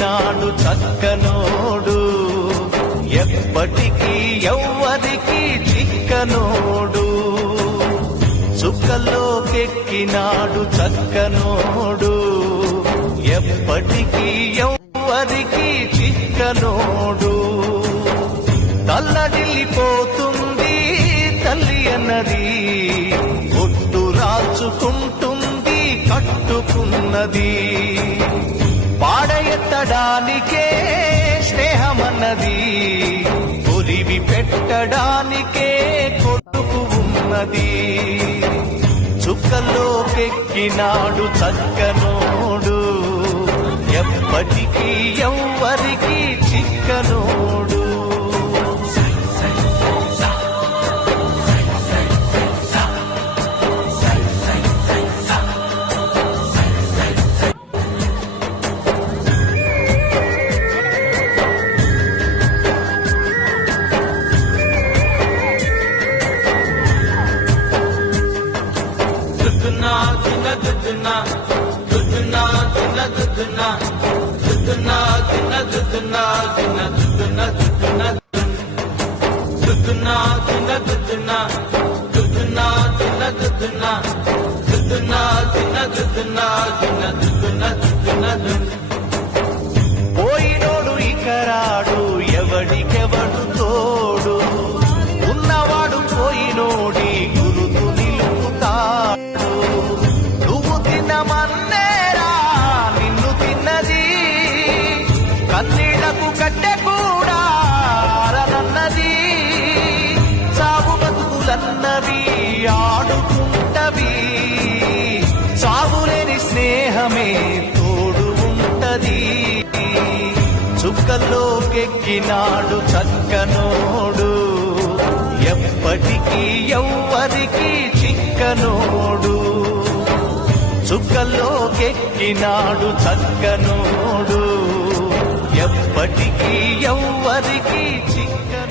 చుక్కల్లోకెక్కినాడు చక్కనోడు, ఎప్పటికీ ఎవ్వరికి చిక్కనోడు. చుక్కల్లోకెక్కినాడు చక్కనోడు, ఎప్పటికీ ఎవ్వరికి చిక్కనోడు. తల్లడిల్లిపోతుంది తల్లి అన్నది, ఒట్టు రాచుకుంటుంది కట్టుకున్నది. పాడెత్తడానికే స్నేహమన్నది, కొలివి పెట్టడానికే కొడుకు ఉన్నది. చుక్కల్లోకెక్కినాడు చక్కనోడు, ఎప్పటికీ ఎవ్వరికి చిక్కనోడు. పోయినోడు ఇకరాడు, ఎవడికెవడు తోడు, ఉన్నవాడు పోయినోడి గురుతు నిలుపుతాడు. నువ్వు తినమన్నేరా నిన్ను తిన్నది, కన్నీళ్లకు కట్టె కూడా అరనన్నది. సాగు బతుకులన్నవి ఆడుకుంటవి, సాగులేని స్నేహమే తోడు ఉంటది. చుక్కల్లోకెక్కినాడు చక్కనోడు, ఎప్పటికీ ఎవ్వరికి చిక్కనోడు. చుక్కల్లోకెక్కినాడు చక్కనోడు, ఎప్పటికీ ఎవ్వరికి చిక్కనోడు.